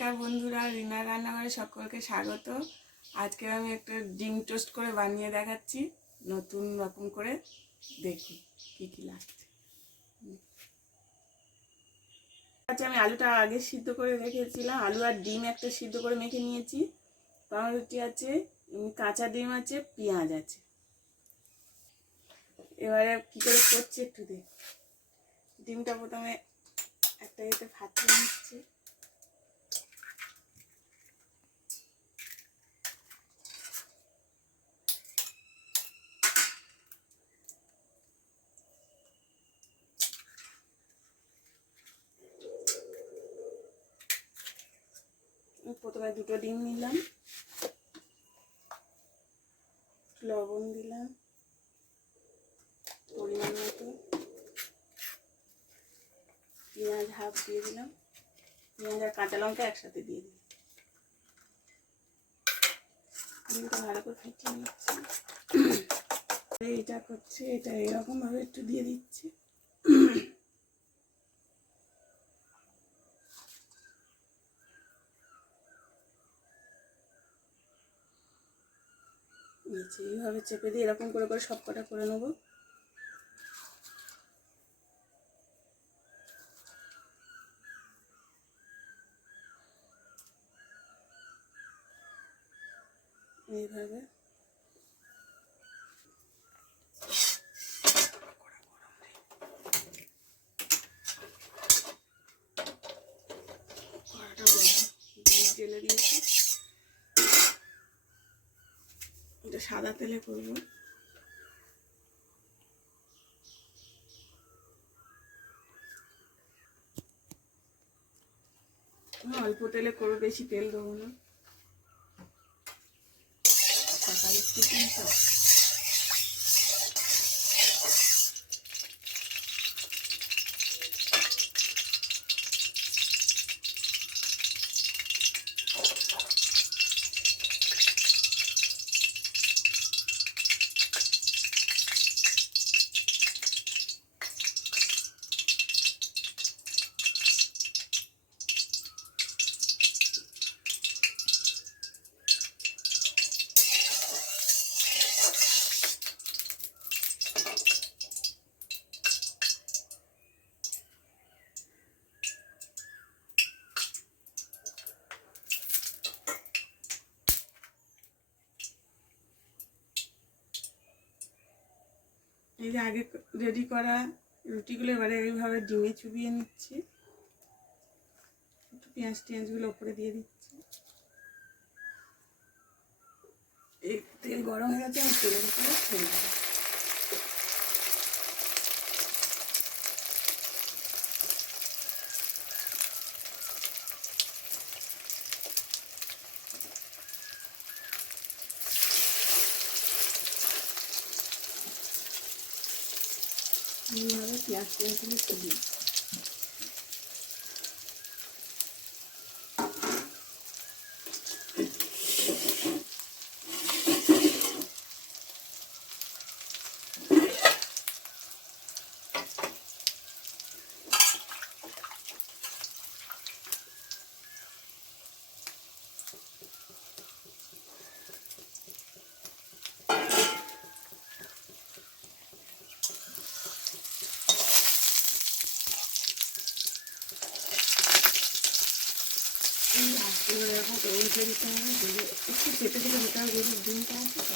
নমস্কার বন্ধুরা, রিনা রান্নাঘরে সকলকে স্বাগত। আজকে আমি একটা ডিম টোস্ট করে বানিয়ে দেখাচ্ছি নতুন রকম করে। দেখুন কি কি লাগছে। আচ্ছা, আমি আলুটা আগে সিদ্ধ করে রেখেছিলাম। আলু আর ডিম একটা সিদ্ধ করে মেখে নিয়েছি। পাউরুটি আছে, কাঁচা ডিম আছে, পেঁয়াজ আছে। এবারে কি করে করছি একটু দেখ। ডিমটা প্রথমে একটা এতে ফাটিয়ে নিচ্ছি। প্রথমে দুটো ডিম নিলাম, লবণ দিলাম পরিমাণ মতো, পেঁয়াজ হাফ দিয়ে দিলাম, পেঁয়াজ আর কাঁচা লঙ্কা একসাথে দিয়ে দিলাম। ডিমটা ভালো করে ফেটিয়ে নিচ্ছি। এইটা করছে, এটা এরকম ভাবে একটু দিয়ে দিচ্ছি। নিচে এইভাবে চেপে দিয়ে এরকম করে করে সব কটা করে নেবো। এইভাবে কড়াটা জেলে দিয়েছি। এটা সাদা তেলে করবো। অল্প তেলে করবো, বেশি তেল দেবো না। সকালের টিফিন তো। এই যে আগে রেডি করা রুটিগুলো এবারে এইভাবে ডিমে চুবিয়ে নিচ্ছি। একটু পেঁয়াজ টিয়াজগুলো ওপরে দিয়ে দিচ্ছি। এই তেল গরম হয়ে গেছে, আমি তেলের উপরে ছেড়ে দেবো। এইভাবে পেঁয়াজ টিয়াজগুলো চুবিয়ে এরকম উল্টে দিতে হবে। একটু চেপে দিলে দিতে হবে, যদি ডিমটা আছে তো।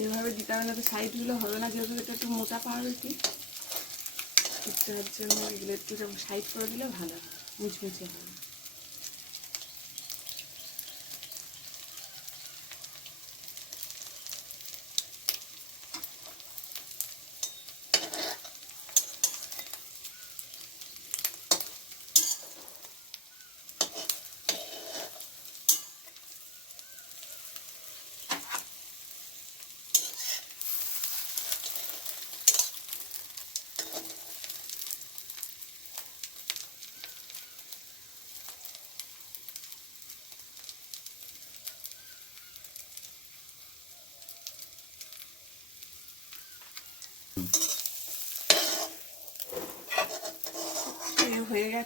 এইভাবে দিতে হবে না তো সাইডগুলো হবে না, যেহেতু এটা একটু মোটা পাউরুটি, তার জন্য এগুলো একটু সাইড করে দিলে ভালো হয়, মুচমুচে হবে।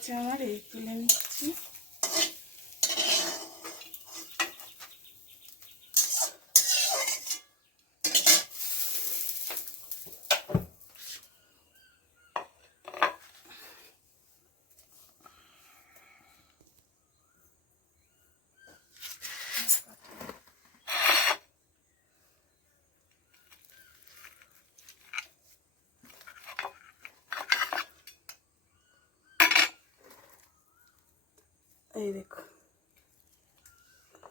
গেছে আমার, এই তুলে নিচ্ছি। এই দেখো,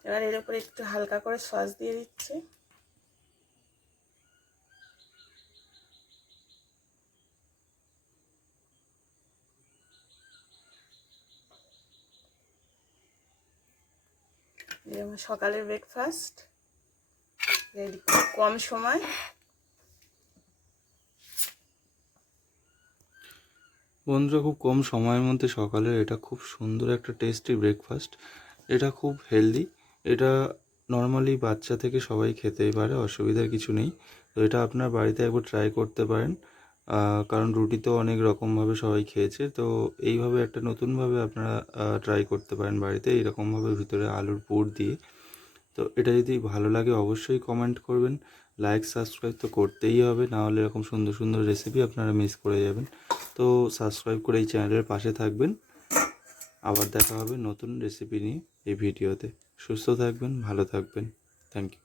এবার এর উপরে একটু হালকা করে সস দিয়ে দিচ্ছি। এই আমার সকালের ব্রেকফাস্ট রেডি, কম সময়। বন্ধুরা, খুব কম সময়ের মধ্যে সকালে এটা খুব সুন্দর একটা টেস্টি ব্রেকফাস্ট। এটা খুব হেলদি। এটা নর্মালি বাচ্চা থেকে সবাই খেতেই পারে, অসুবিধার কিছু নেই। তো এটা আপনার বাড়িতে একবার ট্রাই করতে পারেন, কারণ রুটি তো অনেক রকমভাবে সবাই খেয়েছে। তো এইভাবে একটা নতুনভাবে আপনারা ট্রাই করতে পারেন বাড়িতে, এইরকমভাবে ভিতরে আলুর পুর দিয়ে। তো এটা যদি ভালো লাগে অবশ্যই কমেন্ট করবেন, লাইক সাবস্ক্রাইব তো করতেই হবে, নাহলে এরকম সুন্দর সুন্দর রেসিপি আপনারা মিস করে যাবেন। তো সাবস্ক্রাইব করে এই চ্যানেলের পাশে থাকবেন। আবার দেখা হবে নতুন রেসিপি নিয়ে এই ভিডিওতে। সুস্থ থাকবেন, ভালো থাকবেন। Thank you.